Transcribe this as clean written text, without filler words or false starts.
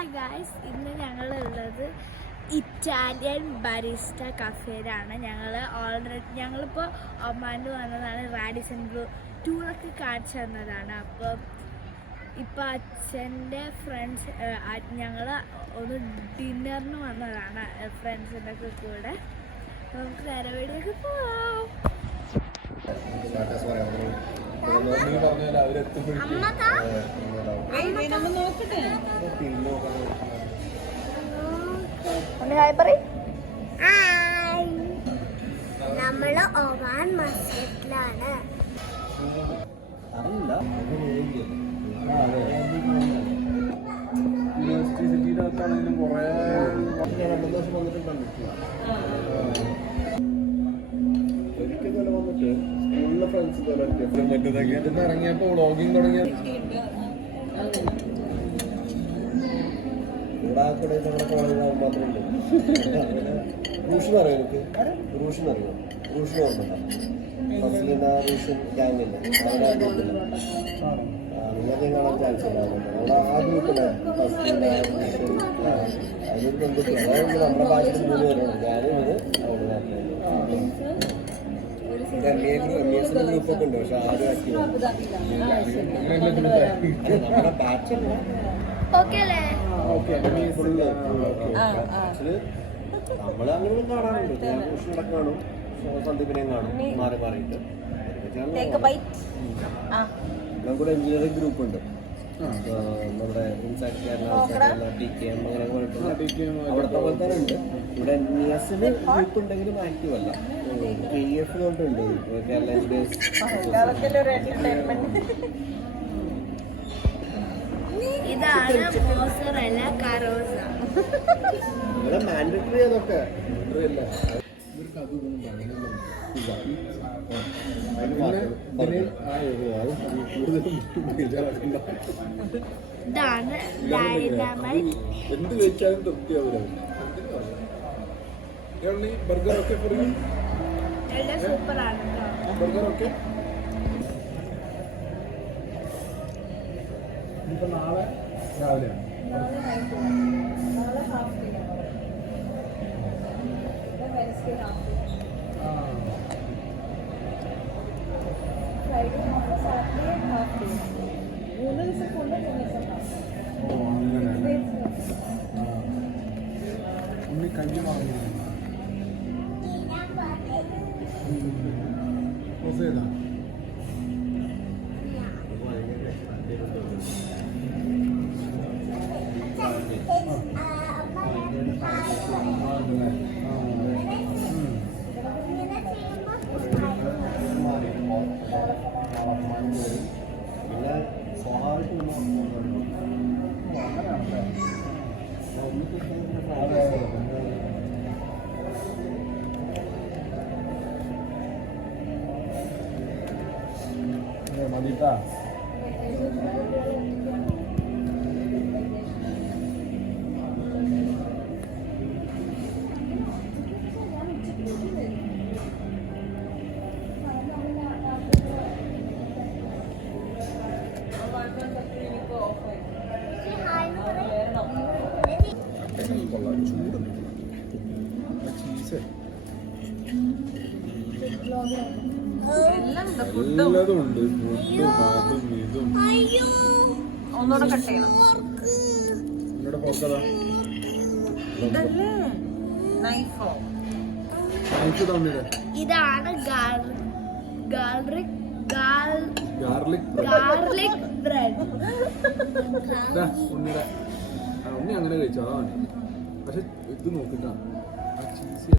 Hi guys, ഇന്ന് ഞങ്ങളുള്ളത് Italian ബറിസ്റ്റ കഫേയിലാണ്. ഞങ്ങളിപ്പോൾ ഒമാനിൽ വന്നതാണ്. റാഡിസൺ ബ്ലൂ ടൂറൊക്കെ കാണിച്ചു തന്നതാണ്. അപ്പം ഇപ്പോൾ അച്ഛൻ്റെ ഫ്രണ്ട്സ് ഞങ്ങൾ ഒന്ന് ഡിന്നറിന് വന്നതാണ് ഫ്രണ്ട്സിൻ്റെ ഒക്കെ കൂടെ. അപ്പോൾ നമുക്ക് നേരെ വീഡിയോക്ക് പോവാം. നമ്മള് ഒമാൻ മസ്ജിദിലാണ്. യൂണിവേഴ്സിറ്റിയിലകത്താണെങ്കിലും കുറേ ഒരിക്കൽ തന്നെ വന്നിട്ട് സ്കൂളിലെ ഫ്രണ്ട്സ് ഇറങ്ങിയപ്പോ വ്ളോഗിങ് തുടങ്ങിയ ഇവിടെ നമ്മുടെ കോളേജിൽ മാത്രമുണ്ട്. റൂഷൻ അറിയോ? എനിക്ക് റൂഷൻ അറിയോ? റൂഷൻ ഓർമ്മ റൂഷൻ ഗ്യാങ്ങില്ല നിങ്ങൾക്ക് കാണാൻ ചാൻസ് ഉണ്ടാവുന്നുണ്ട്. നമ്മൾ ആ ഗ്രൂപ്പിലെ അതിനൊരു പെൺകുട്ടിയാണ്. അതായത് നമ്മുടെ ഭാഷയിൽ 3 പേരുണ്ട്. ഞാനും ഇത് അവിടെ എംഎസിന്റെ ഗ്രൂപ്പൊക്കെ ഉണ്ട്. പക്ഷെ ആരും ആക്റ്റീവ് നമ്മുടെ ബാച്ചല്ല. നമ്മള് അങ്ങനെ കാണാറുണ്ട്. ഞാൻ റൂഷിനടക്കം കാണും, സന്ദീപിനെയും കാണും, മാറി മാറിയിട്ട്. നമുക്കൊരു എഞ്ചിനീയറിംഗ് ഗ്രൂപ്പ് ഉണ്ട്. നമ്മുടെ അവിടുത്തെ പോലെ തന്നെ ഉണ്ട്. ഇവിടെ NES-ന് ഗ്രൂപ്പ് ഉണ്ടെങ്കിലും ആക്റ്റീവ് അല്ല. KEF കൊണ്ട് കേരള ഇവിടെ മാൻഡറ്ററി അതൊക്കെ എന്ത് കഴിച്ചാലും തൃപ്തിയാവില്ല. ബർഗറൊക്കെ ബർഗറൊക്കെ ഇപ്പൊ നാളെ രാവിലെയാണ്. ഉണ്ണി കഞ്ഞി വാങ്ങിയിരുന്നു. പിന്നെ സ്വാഭാവിക മതിട്ടാ. എല്ലാതും ഉണ്ട്. ഒന്നുകൂടെ കട്ട് ചെയ്യണം. ഇതാണ് ഗാർലിക് ബ്രെഡ്. ഉണ്ണി അങ്ങനെ കഴിച്ചോ? പക്ഷെ ഇത് നോക്കിട്ടാ